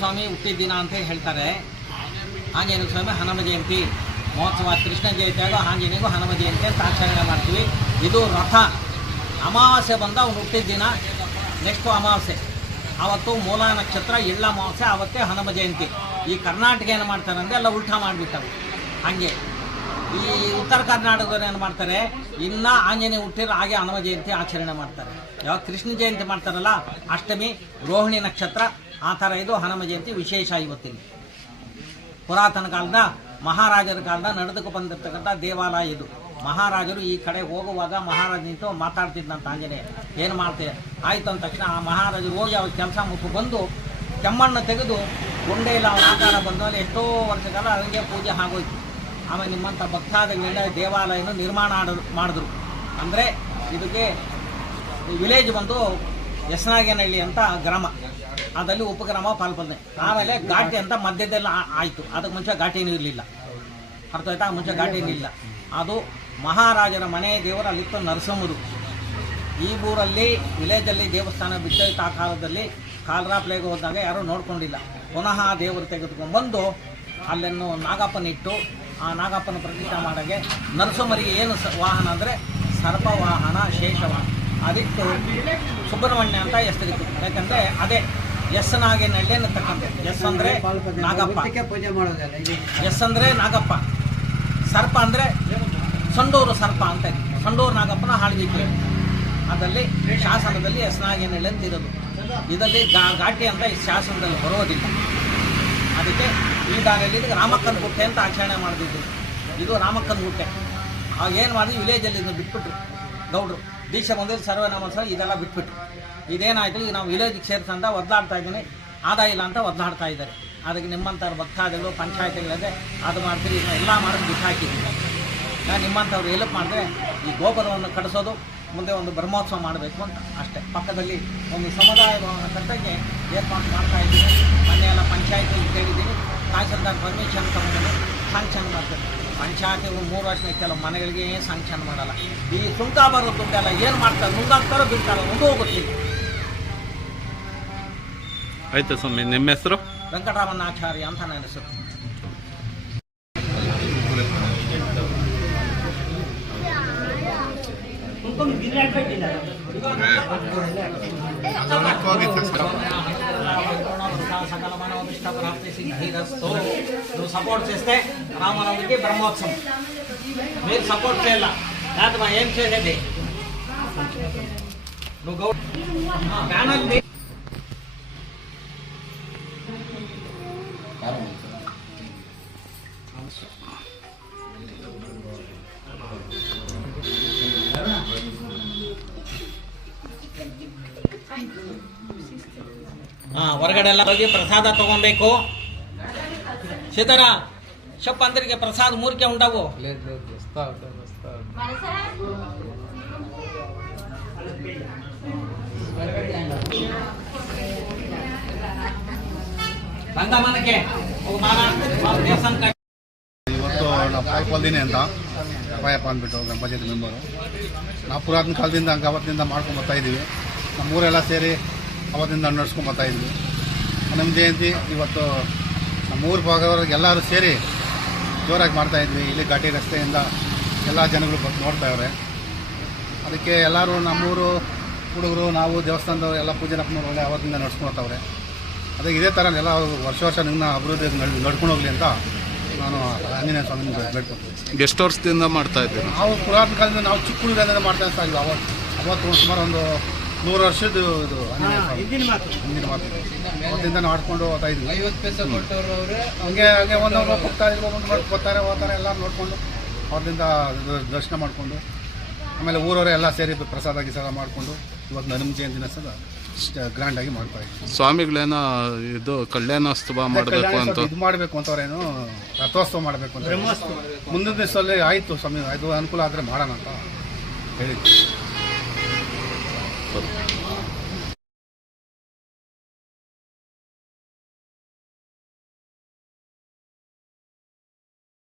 ಸ್ವಾಮಿ ಹುಟ್ಟಿದ ದಿನ ಅಂತ ಹೇಳ್ತಾರೆ. ಆಂಜನೇಯ ಸ್ವಾಮಿ ಹನುಮ ಜಯಂತಿ ಮಹೋತ್ಸವ, ಕೃಷ್ಣ ಜಯಂತಿಯಾಗ ಆಂಜನೇಯಗೂ ಹನುಮ ಜಯಂತಿ ಅಂತ ಆಚರಣೆ ಮಾಡ್ತೀವಿ. ಇದು ರಥ ಅಮಾವಾಸ್ಯೆ ಬಂದ ಅವ್ನು ಹುಟ್ಟಿದ ದಿನ. ನೆಕ್ಸ್ಟು ಅಮಾವಾಸ್ಯೆ ಆವತ್ತು ಮೂಲ ನಕ್ಷತ್ರ, ಎಳ್ಳ ಅಮಾವಾಸ್ಯೆ, ಆವತ್ತೇ ಹನುಮ ಜಯಂತಿ. ಈ ಕರ್ನಾಟಕ ಏನು ಮಾಡ್ತಾರೆ ಅಂದರೆ ಎಲ್ಲ ಉಲ್ಟಾ ಮಾಡಿಬಿಟ್ಟವು. ಹಾಗೆ ಈ ಉತ್ತರ ಕರ್ನಾಟಕದವ್ರು ಏನು ಮಾಡ್ತಾರೆ, ಇನ್ನು ಆಂಜನೇಯ ಹುಟ್ಟಿರೋ ಹಾಗೆ ಹನುಮ ಜಯಂತಿ ಆಚರಣೆ ಮಾಡ್ತಾರೆ. ಯಾವಾಗ ಕೃಷ್ಣ ಜಯಂತಿ ಮಾಡ್ತಾರಲ್ಲ, ಅಷ್ಟಮಿ ರೋಹಿಣಿ ನಕ್ಷತ್ರ ಆ ಥರ ಇದು ಹನುಮ ಜಯಂತಿ ವಿಶೇಷ. ಇವತ್ತಿನ ಪುರಾತನ ಕಾಲದ ಮಹಾರಾಜರ ಕಾಲದ ನಡೆದುಕು ಬಂದಿರತಕ್ಕಂಥ ದೇವಾಲಯ ಇದು. ಮಹಾರಾಜರು ಈ ಕಡೆ ಹೋಗುವಾಗ ಮಹಾರಾಜ ನಿಂತು ಮಾತಾಡ್ತಿದ್ದಂತ ಆಂಜನೇಯ ಏನು ಮಾಡ್ತೇವೆ ಆಯಿತು ಅಂದ ತಕ್ಷಣ ಆ ಮಹಾರಾಜರು ಹೋಗಿ ಅವ್ರ ಕೆಲಸ ಮುಟ್ಟು ಬಂದು ಕೆಮ್ಮಣ್ಣು ತೆಗೆದು ಗೊಂಡೆ ಇಲ್ಲ ಅವನ ಆಕಾರ ಬಂದಮೇಲೆ ಎಷ್ಟೋ ವರ್ಷಕಾಲ ಅವರಿಗೆ ಪೂಜೆ ಆಗೋಯ್ತು. ಆಮೇಲೆ ನಿಮ್ಮಂಥ ಭಕ್ತಾದಿಗಳಿಂದ ದೇವಾಲಯನ ನಿರ್ಮಾಣ ಮಾಡಿದ್ರು. ಅಂದರೆ ಇದಕ್ಕೆ ವಿಲೇಜ್ ಬಂದು ಎಸ್ನಾಗೇನಹಳ್ಳಿ ಅಂತ ಗ್ರಾಮ, ಅದಲ್ಲಿ ಉಪಗ್ರಾಮ ಪಾಲ್ಪಂದೆ. ಆಮೇಲೆ ಘಾಟಿ ಅಂತ ಮಧ್ಯದಲ್ಲಿ ಆಯಿತು. ಅದಕ್ಕೆ ಮುಂಚೆ ಘಾಟಿನೂ ಇರಲಿಲ್ಲ, ಅರ್ಥ ಆಯ್ತಾ? ಮುಂಚೆ ಘಾಟಿನೂ ಇಲ್ಲ. ಅದು ಮಹಾರಾಜರ ಮನೆ ದೇವರು ಅಲ್ಲಿತ್ತು ನರಸಮ್ಮದು. ಈ ಊರಲ್ಲಿ ವಿಲೇಜಲ್ಲಿ ದೇವಸ್ಥಾನ ಬಿದ್ದೋಯ್ತು. ಆ ಕಾಲದಲ್ಲಿ ಕಾಲರಾ ಪ್ಲೇಗ್ ಹೋದಾಗ ಯಾರೂ ನೋಡ್ಕೊಂಡಿಲ್ಲ. ಪುನಃ ದೇವರು ತೆಗೆದುಕೊಂಡ್ಬಂದು ಅಲ್ಲನ್ನು ನಾಗಪ್ಪನಿಟ್ಟು ಆ ನಾಗಪ್ಪನ ಪ್ರತಿಷ್ಠೆ ಮಾಡೋಕ್ಕೆ ನರಸಮ್ಮರಿಗೆ ಏನು ವಾಹನ ಅಂದರೆ ಸರ್ಪ ವಾಹನ, ಶೇಷವಾಹನ. ಅದಕ್ಕೆ ಸುಬ್ರಹ್ಮಣ್ಯ ಅಂತ ಹೆಸರಿತ್ತು. ಯಾಕಂದರೆ ಅದೇ ಎಸ್ ನಾಗೇನಹಳ್ಳಿ ಅನ್ನತಕ್ಕಂಥ. ಎಸ್ ಅಂದರೆ ನಾಗಪ್ಪ, ಎಸ್ ಅಂದರೆ ನಾಗಪ್ಪ, ಸರ್ಪ ಅಂದರೆ ಸಂಡೂರು ಸರ್ಪ ಅಂತ ಇದೆ. ಸಂಡೂರು ನಾಗಪ್ಪನ ಆಳ್ವಿಕೆ. ಅದರಲ್ಲಿ ಶಾಸನದಲ್ಲಿ ಎಸ್ ನಾಗೇನಹಳ್ಳಿ ಅಂತ ಇರೋದು. ಇದರಲ್ಲಿ ಘಾಟಿ ಅಂತ ಈ ಶಾಸನದಲ್ಲಿ ಬರೋದಿಲ್ಲ. ಅದಕ್ಕೆ ಈ ದಾರಿಯಲ್ಲಿ ಇದಕ್ಕೆ ರಾಮಕ್ಕನ ಗುಟ್ಟೆ ಅಂತ ಆಚರಣೆ ಮಾಡಿದ್ದು. ಇದು ರಾಮಕ್ಕನ ಗುಟ್ಟೆ. ಆಗ ಏನು ಮಾಡಿದ್ವಿ, ವಿಲೇಜಲ್ಲಿ ಇದನ್ನು ಬಿಟ್ಬಿಟ್ರು ಗೌಡ್ರು. ದೀಕ್ಷೆ ಬಂದಲ್ಲಿ ಸರ್ವನಾಮ ಇದೆಲ್ಲ ಬಿಟ್ಬಿಟ್ರು. ಇದೇನಾಯಿತು, ಈಗ ನಾವು ವಿಲೇಜಿಗೆ ಸೇರ್ಸಂತ ಒದ್ದಾಡ್ತಾ ಇದ್ದೀನಿ, ಆದಾಯ ಇಲ್ಲ ಅಂತ ಒದ್ದಾಡ್ತಾ ಇದ್ದಾರೆ. ಅದಕ್ಕೆ ನಿಮ್ಮಂಥವ್ರು ಭಕ್ತಾದಿಗಳು ಪಂಚಾಯತಿಗಳಿದೆ ಅದು ಮಾಡ್ತೀರಿ, ಎಲ್ಲ ಮಾಡೋದು ಬಿಟ್ಟು ಹಾಕಿದ್ದೀವಿ. ನಿಮ್ಮಂಥವ್ರು ಹೆಲ್ಪ್ ಮಾಡಿದ್ರೆ ಈ ಗೋಪುರವನ್ನು ಕಡಿಸೋದು, ಮುಂದೆ ಒಂದು ಬ್ರಹ್ಮೋತ್ಸವ ಮಾಡಬೇಕು ಅಂತ ಅಷ್ಟೇ. ಪಕ್ಕದಲ್ಲಿ ಒಂದು ಸಮುದಾಯ ಭವನ ಕಟ್ಟಕ್ಕೆ ಏರ್ಪಾಡು ಮಾಡ್ತಾ ಇದ್ದೀನಿ. ಮೊನ್ನೆ ಎಲ್ಲ ಪಂಚಾಯತಿಗೆ ಕೇಳಿದ್ದೀನಿ, ತಹಸೀಲ್ದಾರ್ ಪರ್ಮಿಷನ್ ತಗೊಂಡು ಸ್ಯಾಂಕ್ಷನ್ ಮಾಡ್ತಾರೆ. ಪಂಚಾಯತಿ 3 ವರ್ಷಕ್ಕೆ ಕೆಲವು ಮನೆಗಳಿಗೆ ಸ್ಯಾಂಕ್ಷನ್ ಮಾಡಲ್ಲ. ಈ ಸುಂಕ ಬರೋ ದುಡ್ಡೆಲ್ಲ ಏನು ಮಾಡ್ತಾರೆ, ಮುಂದಾಗ್ತಾರೋ ಬಿಡ್ತಾರೋ ಒಂದು ಗೊತ್ತಿಲ್ಲ. ಆಯ್ತು ಸ್ವಾಮಿ, ನಿಮ್ಮ ಹೆಸರು? ವೆಂಕಟರಾಮನ್ ಆಚಾರ್ಯ ಅಂತ ನನ್ನ ಹೆಸರು. నువ్వు సపోర్ట్ చేస్తే రామనవమికి బ్రహ్మోత్సవం, మీరు సపోర్ట్ చేయాల కాదు మా ఏం చేసేది. నువ్వు బ్యానర్ ಹೊರಗಡೆ ಎಲ್ಲ ಹೋಗಿ ಪ್ರಸಾದ ತಗೊಬೇಕು. ಸೀತಾರ ಶಪ್ ಅಂದ್ರಿಗೆ ಪ್ರಸಾದ 3 ಉಂಟಾವು. ರಂಗಮನಕ್ಕೆ ಇವತ್ತು ನಾವು ಪಾಯ್ಕೊಳ್ತೀನಿ ಅಂತ ಅಪಾಯಪ್ಪ ಅಂದ್ಬಿಟ್ಟು ಗ್ರಾಮ ಪಂಚಾಯತ್ ಮೆಂಬರು. ನಾವು ಪುರಾತನ ಕಾಲದಿಂದ ಹಂಗೆ ಅವತ್ತಿಂದ ಮಾಡ್ಕೊಂಡು ಬರ್ತಾಯಿದ್ದೀವಿ. ನಮ್ಮೂರೆಲ್ಲ ಸೇರಿ ಅವತ್ತಿಂದ ನಡ್ಸ್ಕೊಂಡು ಬರ್ತಾಯಿದ್ವಿ. ಹನುಮ ಜಯಂತಿ ಇವತ್ತು ನಮ್ಮೂರು ಭಾಗದವ್ರಿಗೆ ಎಲ್ಲರೂ ಸೇರಿ ಜೋರಾಗಿ ಮಾಡ್ತಾಯಿದ್ವಿ. ಇಲ್ಲಿ ಘಾಟಿ ರಸ್ತೆಯಿಂದ ಎಲ್ಲ ಜನಗಳು ಬಂದು ನೋಡ್ತಾಯಿವ್ರೆ. ಅದಕ್ಕೆ ಎಲ್ಲರೂ ನಮ್ಮೂರು ಹುಡುಗರು ನಾವು ದೇವಸ್ಥಾನದವ್ರು ಎಲ್ಲ ಪೂಜೆನಪ್ಪನವ್ರು ಒಳ್ಳೆ ಅವತ್ತಿಂದ ನಡ್ಸ್ಕೊಳ್ತಾವ್ರೆ. ಅದಕ್ಕೆ ಇದೇ ಥರ ಎಲ್ಲ ವರ್ಷ ನಿನ್ನ ಅಭಿವೃದ್ಧಿ ನಡ್ಕೊಂಡು ಹೋಗಲಿ ಅಂತ ನಾನು ಆಂಜನೇಯ ಸ್ವಾಮಿ ಬೇಡ್ಕೊಳ್ತೀನಿ. ಎಷ್ಟು ವರ್ಷದಿಂದ ಮಾಡ್ತಾ ಇದ್ದೀವಿ ನಾವು? ಪುರಾತನ ಕಾಲದಿಂದ ನಾವು ಚಿಕ್ಕ ಹುಡುಗರಿಂದ ಮಾಡ್ತಾ ಇದ್ದೀವಿ. ಅವತ್ತು ಸುಮಾರು ಒಂದು 100 ವರ್ಷದ ಇದು ಹಿಂದಿನ ಮಾತು. ಅವತ್ತಿಂದ ಮಾಡ್ಕೊಂಡು ಹೋಗ್ತಾ ಇದ್ವಿ. 50 ಪೈಸೆ ಕೊಟ್ಟವರು ಹಂಗೆ ಒಂದೊಂದು ಹೋಗ್ತಾ ಇದ್ರು, ಒಬ್ಬೊಂದು ಬರ್ತಾರೆ ಹೋಗ್ತಾರೆ ಎಲ್ಲ ನೋಡಿಕೊಂಡು ಅವತ್ತಿಂದ ದರ್ಶನ ಮಾಡಿಕೊಂಡು ಆಮೇಲೆ ಊರವರೇ ಎಲ್ಲ ಸೇರಿ ಪ್ರಸಾದ ಗಿಸಾದ ಮಾಡಿಕೊಂಡು ಇವತ್ತು ಹನುಮ ಜಯಂತಿನ ಸಹ ಗ್ರ್ಯಾಂಡಾಗಿ ಮಾಡ್ತಾ ಇದ್ವಿ. ಸ್ವಾಮಿಗಳೇನೋ ಇದು ಕಲ್ಯಾಣೋತ್ಸವ ಮಾಡಬೇಕು ಅಂತ ಇದು ಮಾಡಬೇಕು ಅಂತವ್ರೇನು ರಥೋತ್ಸವ ಮಾಡಬೇಕು ಅಂತ ಮುಂದಿನ ದಿವಸದಲ್ಲಿ ಆಯಿತು ಸ್ವಾಮಿ, ಅದು ಅನುಕೂಲ ಆದರೆ ಮಾಡೋಣ ಅಂತ ಹೇಳಿದ್ವಿ.